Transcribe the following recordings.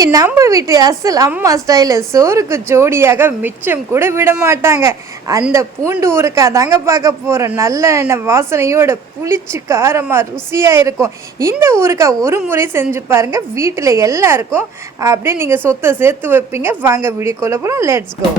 இன்னைக்கு நம்ம வீட்டு அசல் அம்மா ஸ்டைலில் சோறுக்கு ஜோடியாக மிச்சம் கூட விட மாட்டாங்க. அந்த பூண்டு ஊறுக்காய் தாங்க பார்க்க போகிறோம். நல்ல எண்ணெய் வாசனையோட புளிச்சு காரமாக ருசியாக இருக்கும். இந்த ஊறுக்காய் ஒரு முறை செஞ்சு பாருங்கள், வீட்டில் எல்லாருக்கும் அப்படியே நீங்கள் சொத்தை சேர்த்து வைப்பீங்க. வாங்க வீடியோக்குள்ளே போகலாம், லெட்ஸ் கோ.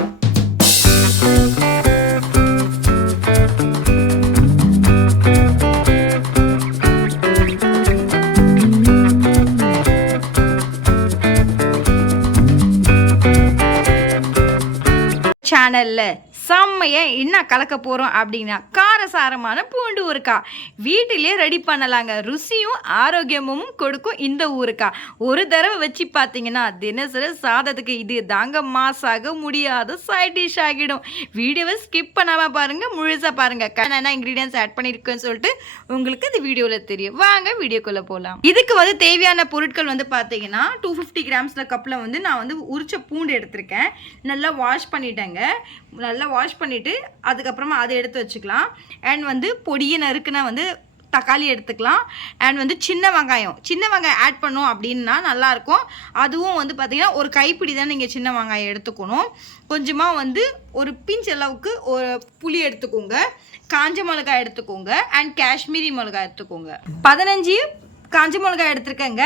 சேனலில் செம்மையாக என்ன கலக்க போகிறோம் அப்படின்னா காரசாரமான பூண்டு ஊறுக்காய் வீட்டிலே ரெடி பண்ணலாங்க. ருசியும் ஆரோக்கியமும் கொடுக்கும் இந்த ஊறுக்காய். ஒரு தடவை வச்சு பார்த்தீங்கன்னா தினசரி சாதத்துக்கு இது தாங்க மாசாக முடியாத சைட் டிஷ் ஆகிடும். வீடியோவை ஸ்கிப் பண்ணாமல் பாருங்கள், முழுசாக பாருங்கள். என்ன இன்க்ரீடியன்ஸ் ஆட் பண்ணியிருக்கேன்னு சொல்லிட்டு உங்களுக்கு இந்த வீடியோவில் தெரியும். வாங்க வீடியோக்குள்ளே போகலாம். இதுக்கு வந்து தேவையான பொருட்கள் வந்து பார்த்தீங்கன்னா 250 கிராம்ஸில் கப்பில் வந்து நான் வந்து உரிச்ச பூண்டு எடுத்திருக்கேன். நல்லா வாஷ் பண்ணிட்டேங்க. நல்லா வாஷ் பண்ணிவிட்டு அதுக்கப்புறமா அதை எடுத்து வச்சுக்கலாம். அண்ட் வந்து பொடியை நறுக்குனா வந்து தக்காளி எடுத்துக்கலாம். அண்ட் வந்து சின்ன வெங்காயம் ஆட் பண்ணோம் அப்படின்னா நல்லாயிருக்கும். அதுவும் வந்து பார்த்திங்கன்னா ஒரு கைப்பிடி தான் நீங்கள் சின்ன வெங்காயம் எடுத்துக்கணும். கொஞ்சமாக வந்து ஒரு பிஞ்ச் அளவுக்கு ஒரு புளி எடுத்துக்கோங்க. காஞ்ச மிளகாய் எடுத்துக்கோங்க. அண்ட் காஷ்மீரி மிளகாய் எடுத்துக்கோங்க. 15 காஞ்ச மிளகாய் எடுத்திருக்கேங்க.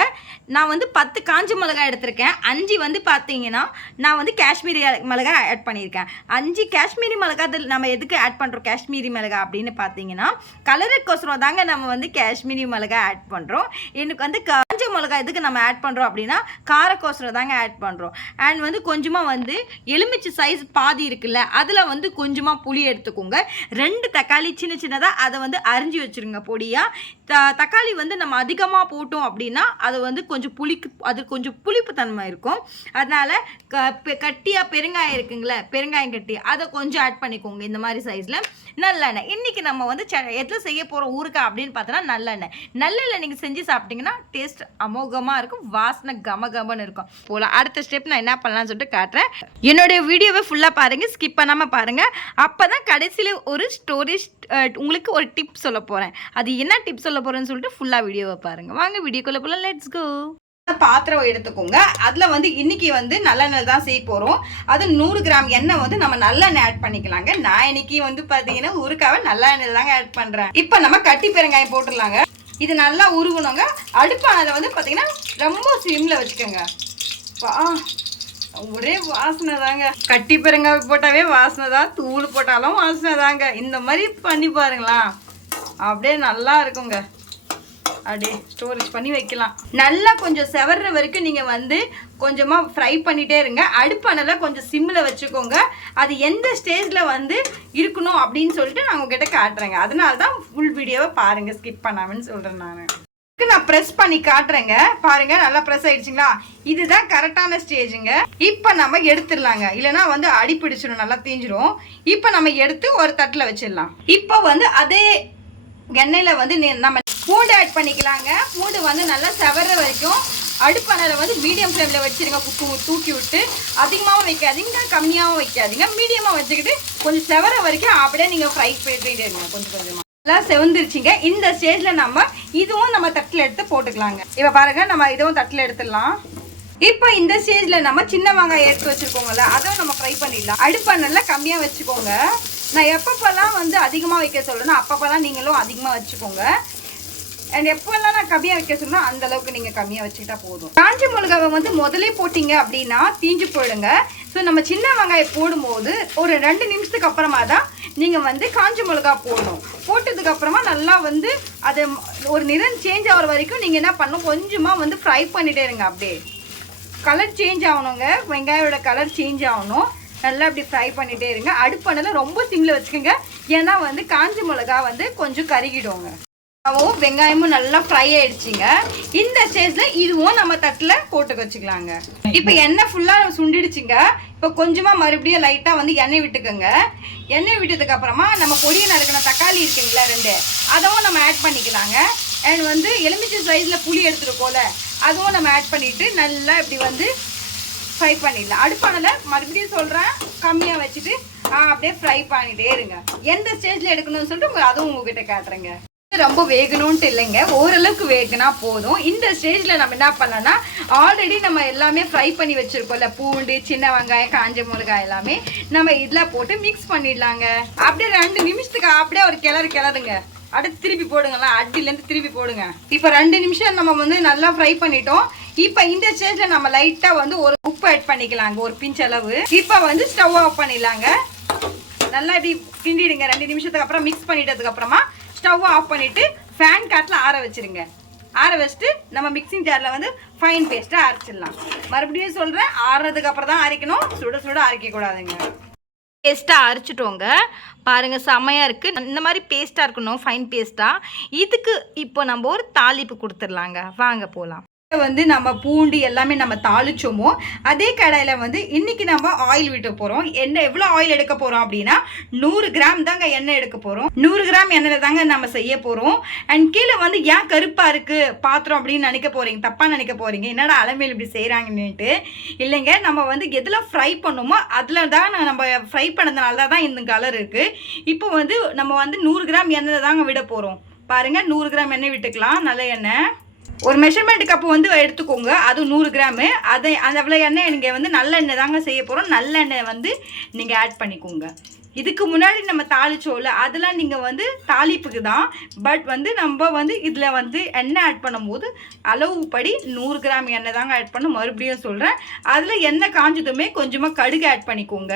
நான் வந்து 10 காஞ்ச மிளகாய் எடுத்திருக்கேன். 5 வந்து பார்த்தீங்கன்னா நான் வந்து காஷ்மீரி மிளகாய் ஆட் பண்ணியிருக்கேன். 5 காஷ்மீரி மிளகாய் நம்ம எதுக்கு ஆட் பண்ணுறோம் காஷ்மீரி மிளகாய் அப்படின்னு பார்த்தீங்கன்னா கலருக்கோசரம் தாங்க நம்ம வந்து காஷ்மீரி மிளகாய் ஆட் பண்ணுறோம். எனக்கு வந்து காஞ்ச மிளகாய் எதுக்கு நம்ம ஆட் பண்ணுறோம் அப்படின்னா காரக்கோசரம் தாங்க ஆட் பண்ணுறோம். அண்ட் வந்து கொஞ்சமாக வந்து எலுமிச்சை சைஸ் பாதி இருக்குல்ல, அதில் வந்து கொஞ்சமாக புளி எடுத்துக்கோங்க. 2 தக்காளி சின்ன சின்னதாக அதை வந்து அரிஞ்சு வச்சுருங்க பொடியாக. தக்காளி வந்து நம்ம அதிகமாக போட்டோம் அப்படின்னா அது வந்து கொஞ்சம் புளிப்பு தன்மை இருக்கும். அதனால கட்டியாக பெருங்காயம் இருக்குங்களே, பெருங்காயம் கட்டி அதை கொஞ்சம் ஆட் பண்ணிக்கோங்க. இந்த மாதிரி சைஸில் நல்லெண்ணெய். இன்றைக்கி நம்ம வந்து எதில் செய்ய போகிறோம் ஊறுக்காய் அப்படின்னு பார்த்தோன்னா நல்லெண்ணெய் நீங்கள் செஞ்சு சாப்பிட்டீங்கன்னா டேஸ்ட் அமோகமாக இருக்கும், வாசனை கமகமன்னு இருக்கும். போகலாம் அடுத்த ஸ்டெப் நான் என்ன பண்ணலாம்னு சொல்லிட்டு காட்டுறேன். என்னுடைய வீடியோவை ஃபுல்லாக பாருங்கள், ஸ்கிப் பண்ணாமல் பாருங்கள். அப்போ தான் கடைசியில் ஒரு ஸ்டோரி உங்களுக்கு ஒரு டிப் சொல்ல போகிறேன். அது என்ன டிப் சொல்ல போகிறேன்னு சொல்லிட்டு ஃபுல்லாக வீடியோவை பாருங்கள். வாங்க வீடியோக்குள்ளே போகலாம், லெட்ஸ் கோ. பாத்திரம் எடுத்துக்கோங்க. அதில் வந்து இன்னைக்கு வந்து நல்லெண்ணெய் தான் செய்ய போகிறோம். அது 100 கிராம் எண்ணெய் வந்து நம்ம நல்லெண்ணெய் ஆட் பண்ணிக்கலாங்க. நான் இன்னைக்கு வந்து பார்த்தீங்கன்னா ஊறுக்காவை நல்லெண்ணெய் தாங்க ஆட் பண்ணுறேன். இப்போ நம்ம கட்டி பெருங்காயம் போட்டுடலாங்க. இது நல்லா உருகணுங்க. அடுப்பானதை வந்து பார்த்தீங்கன்னா ரொம்ப சிம்மில் வச்சுக்கோங்க. ஒரே வாசனை தாங்க. கட்டி பெருங்காயம் போட்டாவே வாசனை தான், தூள் போட்டாலும் வாசனை தாங்க. இந்த மாதிரி பண்ணி பாருங்களா, அப்படியே நல்லா இருக்குங்க. அப்படியே ஸ்டோரேஜ் பண்ணி வைக்கலாம். நல்லா கொஞ்சம் செவர்ற வரைக்கும் நீங்கள் வந்து கொஞ்சமாக ஃப்ரை பண்ணிகிட்டே இருங்க. அடுப்பானல கொஞ்சம் சிம்மில் வச்சுக்கோங்க. அது எந்த ஸ்டேஜில் வந்து இருக்கணும் அப்படின்னு சொல்லிட்டு நான் உங்ககிட்ட காட்டுறேங்க. அதனால தான் ஃபுல் வீடியோவை பாருங்கள், ஸ்கிப் பண்ணாமன்னு சொல்கிறேன். நான் ப்ரெஸ் பண்ணி காட்டுறேங்க. பாருங்க, நல்லா ப்ரெஸ் ஆயிடுச்சுங்களா? இதுதான் கரெக்டான ஸ்டேஜுங்க. இப்போ நம்ம எடுத்துடலாங்க, இல்லைன்னா வந்து அடி பிடிச்சிடும், நல்லா தீஞ்சிடும். இப்போ நம்ம எடுத்து ஒரு தட்டில் வச்சிடலாம். இப்போ வந்து அதே எண்ணெயில் வந்து நம்ம பூண்டு ஆட் பண்ணிக்கலாங்க. பூண்டு வந்து நல்லா செவர்ற வரைக்கும் அடுப்பானல வந்து மீடியம் ஃப்ளேமில் வச்சுருங்க. தூக்கி விட்டு அதிகமாகவும் வைக்காதீங்க, கம்மியாகவும் வைக்காதீங்க, மீடியமாக வச்சுக்கிட்டு கொஞ்சம் செவர வரைக்கும் அப்படியே நீங்கள் ஃப்ரை பண்ணிட்டே இருங்க. கொஞ்சமாக எல்லாம் செவந்துருச்சுங்க. இந்த ஸ்டேஜில் நம்ம இதுவும் நம்ம தட்டில் எடுத்து போட்டுக்கலாங்க. இப்போ பாருங்கள், நம்ம இதுவும் தட்டில் எடுத்துடலாம். இப்போ இந்த ஸ்டேஜில் நம்ம சின்ன வெங்காயம் எடுத்து வச்சுருக்கோங்கல்ல, அதுவும் நம்ம ஃப்ரை பண்ணிடலாம். அடுப்பானல கம்மியாக வச்சுக்கோங்க. நான் எப்பப்பெல்லாம் வந்து அதிகமாக வைக்க சொல்லுன்னா அப்பப்பெல்லாம் நீங்களும் அதிகமாக வச்சுக்கோங்க. அண்ட் எப்போல்லாம் நான் கம்மியாக வைக்க சொன்னால் அந்த அளவுக்கு நீங்கள் கம்மியாக வச்சுக்கிட்டா போதும். காஞ்ச மிளகாவை வந்து முதலே போட்டிங்க அப்படின்னா தீஞ்சு போயிடுங்க. ஸோ நம்ம சின்ன வெங்காயம் போடும்போது ஒரு 2 நிமிஷத்துக்கு அப்புறமா தான் நீங்கள் வந்து காஞ்ச மிளகா போடணும். போட்டதுக்கப்புறமா நல்லா வந்து அது ஒரு நிறம் சேஞ்ச் ஆகிற வரைக்கும் நீங்கள் என்ன பண்ணணும், கொஞ்சமாக வந்து ஃப்ரை பண்ணிட்டே இருங்க. அப்படியே கலர் சேஞ்ச் ஆகணுங்க, வெங்காயோட கலர் சேஞ்ச் ஆகணும். நல்லா அப்படி ஃப்ரை பண்ணிகிட்டே இருங்க. அடுப்பானல ரொம்ப சிம்மில் வச்சுக்கோங்க, ஏன்னா வந்து காஞ்ச மிளகா வந்து கொஞ்சம் கருகிடுங்க. வெங்காயமும் நல்லா ஃப்ரை ஆயிடுச்சுங்க. இந்த ஸ்டேஜில் இதுவும் நம்ம தட்டில் போட்டு வச்சுக்கலாங்க. இப்போ எண்ணெய் ஃபுல்லாக சுண்டிடுச்சுங்க. இப்போ கொஞ்சமாக மறுபடியும் லைட்டாக வந்து எண்ணெய் விட்டுக்கோங்க. எண்ணெய் விட்டதுக்கு அப்புறமா நம்ம பொடியை நறுக்கின தக்காளி இருக்குங்களா 2, அதுவும் நம்ம ஆட் பண்ணிக்கலாங்க. அண்ட் வந்து எலுமிச்சை சைஸில் புளி எடுத்துருக்கோம்ல, அதுவும் நம்ம ஆட் பண்ணிவிட்டு நல்லா இப்படி வந்து ஃப்ரை பண்ணிடலாம். அடுப்பானல மறுபடியும் சொல்கிறேன், கம்மியாக வச்சுட்டு அப்படியே ஃப்ரை பண்ணிகிட்டே இருங்க. எந்த ஸ்டேஜில் எடுக்கணும்னு சொல்லிட்டு அதுவும் உங்ககிட்ட காட்டுறேங்க. ரொம்ப வேகணும்ட்டு இல்லைங்க, ஓரளவுக்கு வேகனா போதும். இந்த ஸ்டேஜில் நம்ம என்ன பண்ணலாம்னா, ஆல்ரெடி நம்ம எல்லாமே ஃப்ரை பண்ணி வச்சுருக்கோம்ல, பூண்டு, சின்ன வெங்காயம், காஞ்ச மிளகாய் எல்லாமே நம்ம இதில் போட்டு மிக்ஸ் பண்ணிடலாங்க. அப்படியே 2 நிமிஷத்துக்கு அப்படியே ஒரு கிளறுங்க. அடுத்து திருப்பி போடுங்களா, அடியிலேருந்து திருப்பி போடுங்க. இப்போ 2 நிமிஷம் நம்ம வந்து நல்லா ஃப்ரை பண்ணிட்டோம். இப்போ இந்த ஸ்டேஜில் நம்ம லைட்டாக வந்து ஒரு உப்பு ஆட் பண்ணிக்கலாங்க, ஒரு பிஞ்ச் அளவு. இப்போ வந்து ஸ்டவ் ஆஃப் பண்ணிடலாங்க. நல்லா இப்படி கிண்டிடுங்க. 2 நிமிஷத்துக்கு அப்புறம் மிக்ஸ் பண்ணிட்டதுக்கு அப்புறமா ஸ்டவ் ஆஃப் பண்ணிவிட்டு ஃபேன் காட்டில் ஆற வச்சுருங்க. ஆற வச்சுட்டு நம்ம மிக்சிங் ஜாரில் வந்து ஃபைன் பேஸ்ட்டாக அரைச்சிடலாம். மறுபடியும் சொல்கிறேன், ஆறுறதுக்கு அப்புறம் தான் அரைக்கணும், சுட சுட அரைக்கக்கூடாதுங்க. பேஸ்ட்டாக அரைச்சிட்டோங்க பாருங்கள், செம்மையாக இருக்குது. இந்த மாதிரி பேஸ்ட்டாக இருக்கணும், ஃபைன் பேஸ்ட்டாக. இதுக்கு இப்போ நம்ம ஒரு தாளிப்பு கொடுத்துடலாங்க. வாங்க போகலாம். வந்து நம்ம பூண்டு எல்லாமே நம்ம தாளிச்சோமோ அதே கடாயில் வந்து இன்னைக்கு நம்ம ஆயில் விட்டு போகிறோம். எண்ணெய் எவ்வளோ ஆயில் எடுக்க போகிறோம் அப்படின்னா 100 கிராம் தாங்க எண்ணெய் எடுக்க போகிறோம். 100 கிராம் எண்ணெயில் தாங்க நம்ம செய்ய போகிறோம். அண்ட் கீழே வந்து ஏன் கருப்பாக இருக்குது பாத்திரம் அப்படின்னு நினைக்க போகிறீங்க, தப்பாக நினைக்க போகிறீங்க, என்னடா அலமையில் இப்படி செய்கிறாங்கன்னுட்டு. இல்லைங்க, நம்ம வந்து எதில் ஃப்ரை பண்ணுமோ அதில் தான் நம்ம ஃப்ரை பண்ணதுனால தான் இந்த கலர் இருக்குது. இப்போ வந்து நம்ம வந்து 100 கிராம் எண்ணெயில் தாங்க விட போகிறோம். பாருங்கள், 100 கிராம் எண்ணெய் விட்டுக்கலாம், நல்ல எண்ணெய். ஒரு மெஷர்மெண்ட் கப்பு வந்து எடுத்துக்கோங்க, அது 100 கிராமு. அதை அந்த அவ்வளோ எண்ணெய் நீங்கள் வந்து நல்லெண்ணெய் தாங்க செய்ய போகிறோம். நல்லெண்ணெய் வந்து நீங்கள் ஆட் பண்ணிக்கோங்க. இதுக்கு முன்னாடி நம்ம தாளிச்சோம்ல, அதெல்லாம் நீங்கள் வந்து தாளிப்புக்கு தான். பட் வந்து நம்ம வந்து இதில் வந்து எண்ணெய் ஆட் பண்ணும்போது அளவுப்படி 100 கிராம் எண்ணெய் தாங்க ஆட் பண்ண. மறுபடியும் சொல்கிறேன், அதில் எண்ணெய் காஞ்சதுமே கொஞ்சமாக கடுகு ஆட் பண்ணிக்கோங்க.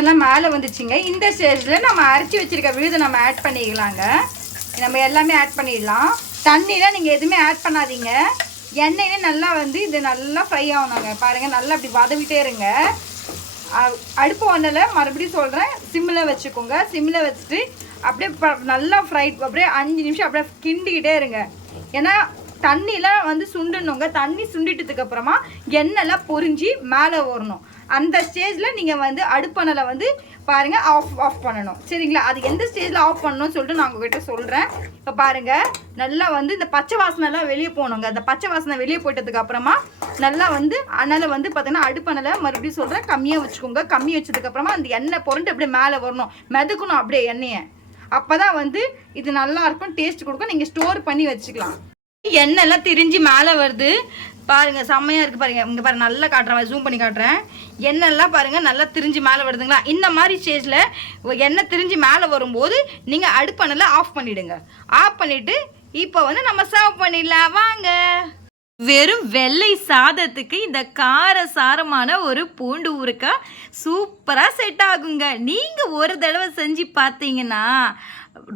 நல்லா மேலே வந்துச்சுங்க. இந்த ஸ்டேஜில் நம்ம அரைச்சி வச்சுருக்க விழுதை நம்ம ஆட் பண்ணிக்கலாங்க. நம்ம எல்லாமே ஆட் பண்ணிடலாம். தண்ணியில் நீங்கள் எதுவுமே ஆட் பண்ணாதீங்க. எண்ணெயிலே நல்லா வந்து இது நல்லா ஃப்ரை ஆகணுங்க. பாருங்கள், நல்லா அப்படி வதவிட்டே இருங்க. அடுப்பு ஒன்றில் மறுபடியும் சொல்கிறேன், சிம்மில் வச்சுக்கோங்க. சிம்மில் வச்சுட்டு அப்படியே நல்லா ஃப்ரை அப்படியே 5 நிமிஷம் அப்படியே கிண்டிக்கிட்டே இருங்க. ஏன்னா தண்ணியெலாம் வந்து சுண்டணுங்க. தண்ணி சுண்டிட்டதுக்கப்புறமா எண்ணெய்லாம் பொரிஞ்சு மேலே வரணும். அந்த ஸ்டேஜில் நீங்கள் வந்து அடுப்பணலை வந்து பாருங்கள் ஆஃப் பண்ணணும். சரிங்களா? அது எந்த ஸ்டேஜில் ஆஃப் பண்ணணும்னு சொல்லிட்டு நான் உங்ககிட்ட சொல்கிறேன். இப்போ பாருங்கள், நல்லா வந்து இந்த பச்சை வாசனைலாம் வெளியே போகணுங்க. அந்த பச்சை வாசனை வெளியே போயிட்டதுக்கு அப்புறமா நல்லா வந்து அனலை வந்து பார்த்தீங்கன்னா அடுப்பணலை மறுபடியும் சொல்கிறேன் கம்மியாக வச்சுக்கோங்க. கம்மி வச்சதுக்கப்புறமா அந்த எண்ணெய் புரண்டு அப்படியே மேலே வரணும், மிதக்கணும் அப்படியே எண்ணெயை. அப்போ தான் வந்து இது நல்லாயிருக்கும், டேஸ்ட் கொடுக்கும். நீங்கள் ஸ்டோர் பண்ணி வச்சுக்கலாம். எண்ணெய்லாம் திரிஞ்சு மேலே வருது பாருங்கள், செம்மையாக இருக்குது பாருங்கள். இங்கே பாருங்கள், நல்லா காட்டுறேன், ஜூம் பண்ணி காட்டுறேன். எண்ணெய்லாம் பாருங்கள் நல்லா திரிஞ்சு மேலே வருதுங்களா? இந்த மாதிரி ஸ்டேஜில் எண்ணெய் திரிஞ்சு மேலே வரும்போது நீங்கள் அடுப்பணலை ஆஃப் பண்ணிவிடுங்க. ஆஃப் பண்ணிவிட்டு இப்போ வந்து நம்ம சர்வ் பண்ணிடலாம். வாங்க. வெறும் வெள்ளை சாதத்துக்கு இந்த கார சாரமான ஒரு பூண்டு ஊறுகாய் சூப்பராக செட் ஆகுங்க. நீங்கள் ஒரு தடவை செஞ்சு பார்த்தீங்கன்னா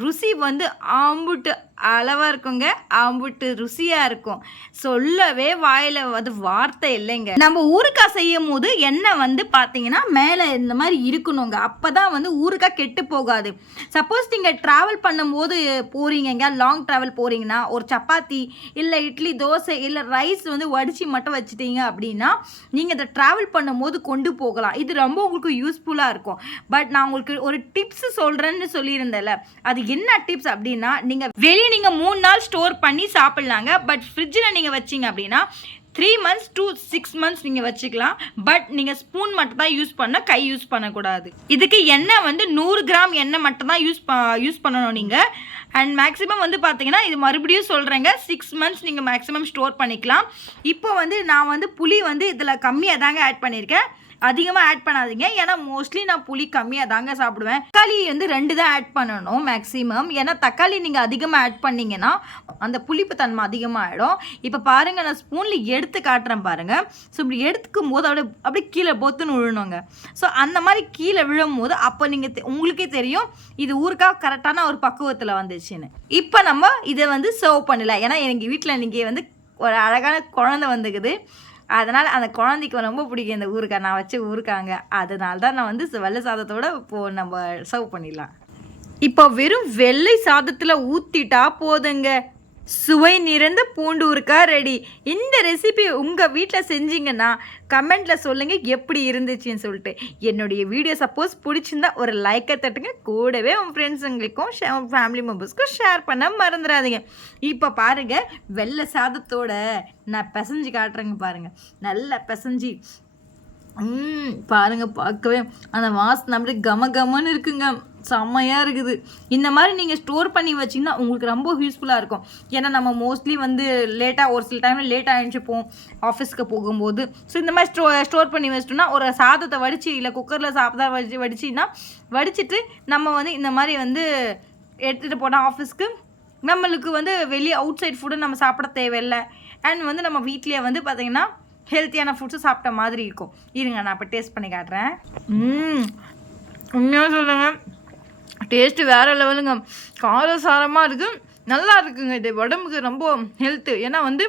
ருசி வந்து ஆம்புட்டு அளவாக இருக்குங்க, ஆம்புட்டு ருசியாக இருக்கும். சொல்லவே வாயில் அது வார்த்தை இல்லைங்க. நம்ம ஊறுகாய் செய்யும் போது எண்ணெய் வந்து பார்த்தீங்கன்னா மேலே இந்த மாதிரி இருக்கணுங்க. அப்போ தான் வந்து ஊறுகாய் கெட்டு போகாது. சப்போஸ் நீங்கள் ட்ராவல் பண்ணும்போது போகிறீங்க, லாங் ட்ராவல் போகிறீங்கன்னா ஒரு சப்பாத்தி இல்லை இட்லி தோசை இல்லை ரைஸ் வந்து வடித்து மட்டும் வச்சுட்டீங்க அப்படின்னா நீங்கள் இதை ட்ராவல் பண்ணும்போது கொண்டு போகலாம். இது ரொம்ப உங்களுக்கு யூஸ்ஃபுல்லாக இருக்கும். பட் நான் உங்களுக்கு ஒரு டிப்ஸ் சொல்கிறேன்னு சொல்லியிருந்தேன்ல, அது என்ன டிப்ஸ் அப்படின்னா, நீங்கள் 3 நாள் ஸ்டோர் பண்ணி சாப்பிட்லாங்க. பட் ஃப்ரிட்ஜில் நீங்கள் வச்சிங்க அப்படின்னா 3 months to 6 months நீங்கள் வச்சுக்கலாம். பட் நீங்கள் ஸ்பூன் மட்டும் தான் யூஸ் பண்ண, கை யூஸ் பண்ணக்கூடாது. இதுக்கு எண்ணெய் வந்து 100 கிராம் எண்ணெய் மட்டும் தான் யூஸ் பண்ணணும் நீங்கள். அண்ட் மேக்ஸிமம் வந்து பார்த்தீங்கன்னா இது மறுபடியும் சொல்கிறேங்க, 6 months நீங்கள் மேக்ஸிமம் ஸ்டோர் பண்ணிக்கலாம். இப்போ வந்து நான் வந்து புளி வந்து இதில் கம்மியாக தாங்க ஆட் பண்ணியிருக்கேன், அதிகமாக ஆட் பண்ணாதீங்க. ஏன்னா மோஸ்ட்லி நான் புளி கம்மியாக தாங்க சாப்பிடுவேன். தக்காளி வந்து 2 தான் ஆட் பண்ணணும் மேக்ஸிமம். ஏன்னா தக்காளி நீங்கள் அதிகமாக ஆட் பண்ணிங்கன்னா அந்த புளிப்பு தன்மை அதிகமாக ஆகிடும். இப்போ பாருங்கள், நான் ஸ்பூனில் எடுத்து காட்டுறேன் பாருங்கள். ஸோ இப்படி எடுத்துக்கும் போது அப்படியே கீழே பொத்துன்னு விழணுங்க. ஸோ அந்த மாதிரி கீழே விழும் போது அப்போ நீங்கள் உங்களுக்கே தெரியும் இது ஊறுகாய் கரெக்டான ஒரு பக்குவத்தில் வந்துச்சுன்னு. இப்போ நம்ம இதை வந்து சர்வ் பண்ணலாம். ஏன்னா எங்கள் வீட்டில் இன்றைக்கி வந்து ஒரு அழகான குழந்தை வந்துக்குது. அதனால் அந்த குழந்தைக்கு ரொம்ப பிடிக்கும் இந்த ஊறுகாய், நான் வச்சு ஊறுக்காங்க. அதனால தான் நான் வந்து வெள்ளை சாதத்தோடு இப்போது நம்ம சர்வ் பண்ணிடலாம். இப்போ வெறும் வெள்ளை சாதத்தில் ஊற்றிட்டா போதுங்க, சுவை நிறைந்த பூண்டு ஊறுகாய் ரெடி. இந்த ரெசிபி உங்கள் வீட்டில் செஞ்சீங்கன்னா கமெண்ட்டில் சொல்லுங்கள் எப்படி இருந்துச்சுன்னு சொல்லிட்டு. என்னுடைய வீடியோ சப்போஸ் பிடிச்சிருந்தா ஒரு லைக்கை தட்டுங்க. கூடவே உங்கள் ஃப்ரெண்ட்ஸுங்களுக்கும் ஃபேமிலி மெம்பர்ஸ்க்கும் ஷேர் பண்ண மறந்துடாதீங்க. இப்போ பாருங்கள், வெள்ளை சாதத்தோட நான் பிசைஞ்சு காட்டுறேங்க பாருங்கள். நல்லா பிசைஞ்சு பாருங்கள், பார்க்கவே அந்த வாசனை அப்படியே கம கமன்னு இருக்குங்க. செம்மையாக இருக்குது. இந்த மாதிரி நீங்கள் ஸ்டோர் பண்ணி வச்சிங்கன்னா உங்களுக்கு ரொம்ப யூஸ்ஃபுல்லாக இருக்கும். ஏன்னா நம்ம மோஸ்ட்லி வந்து லேட்டாக ஒரு சில டைமில் லேட்டாக எழுந்துப்போம் ஆஃபீஸ்க்கு போகும்போது. ஸோ இந்த மாதிரி ஸ்டோர் பண்ணி வச்சிட்டோம்னா ஒரு சாதத்தை வடித்து இல்லை குக்கரில் சாப்பிட்டா வடிச்சின்னா வடிச்சிட்டு நம்ம வந்து இந்த மாதிரி வந்து எடுத்துகிட்டு போனால் ஆஃபீஸ்க்கு நம்மளுக்கு வந்து வெளியே அவுட் சைட் ஃபுட்டு நம்ம சாப்பிட தேவையில்லை. அண்ட் வந்து நம்ம வீட்லேயே வந்து பார்த்திங்கன்னா ஹெல்த்தியான ஃபுட்ஸும் சாப்பிட்ட மாதிரி இருக்கும். இருங்க நான் இப்போ டேஸ்ட் பண்ணி காட்டுறேன். உண்மையாக சொல்லுங்க, டேஸ்ட்டு வேறு லெவலுங்க. காரசாரமாக இருக்குது, நல்லா இருக்குங்க. இது உடம்புக்கு ரொம்ப ஹெல்த்து. ஏன்னா வந்து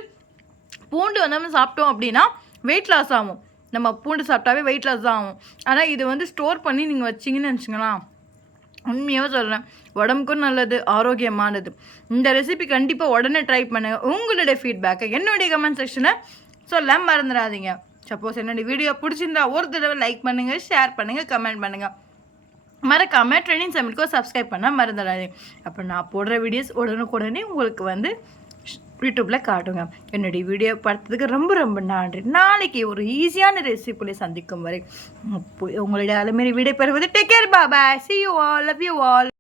பூண்டு வந்து நம்ம சாப்பிட்டோம் அப்படின்னா வெயிட் லாஸ் ஆகும். நம்ம பூண்டு சாப்பிட்டாவே வெயிட் லாஸ் தான் ஆகும். ஆனால் இது வந்து ஸ்டோர் பண்ணி நீங்கள் வச்சிங்கன்னு வச்சுங்களா, உண்மையாக சொல்கிறேன், உடம்புக்கும் நல்லது, ஆரோக்கியமானது. இந்த ரெசிபி கண்டிப்பாக உடனே ட்ரை பண்ணுங்கள். உங்களுடைய ஃபீட்பேக்கை என்னுடைய கமெண்ட் செக்ஷனை சொல்ல மறந்துடாதீங்க. சப்போஸ் என்னுடைய வீடியோ பிடிச்சிருந்தா ஒரு தடவை லைக் பண்ணுங்கள், ஷேர் பண்ணுங்கள், கமெண்ட் பண்ணுங்கள். மறக்காமல் ட்ரெண்டிங் சமையலுக்கு சப்ஸ்கிரைப் பண்ணால் மறந்துடாதீங்க. அப்போ நான் போடுற வீடியோஸ் உடனுக்குடனே உங்களுக்கு வந்து யூடியூப்பில் காட்டுங்க. என்னுடைய வீடியோ பார்த்ததுக்கு ரொம்ப ரொம்ப நன்றி. நாளைக்கு ஒரு ஈஸியான ரெசிபியை சந்திக்கும் வரை உங்களுடைய அதுமாரி வீடியோ பெறுவது take care, bye, see you all, love you all.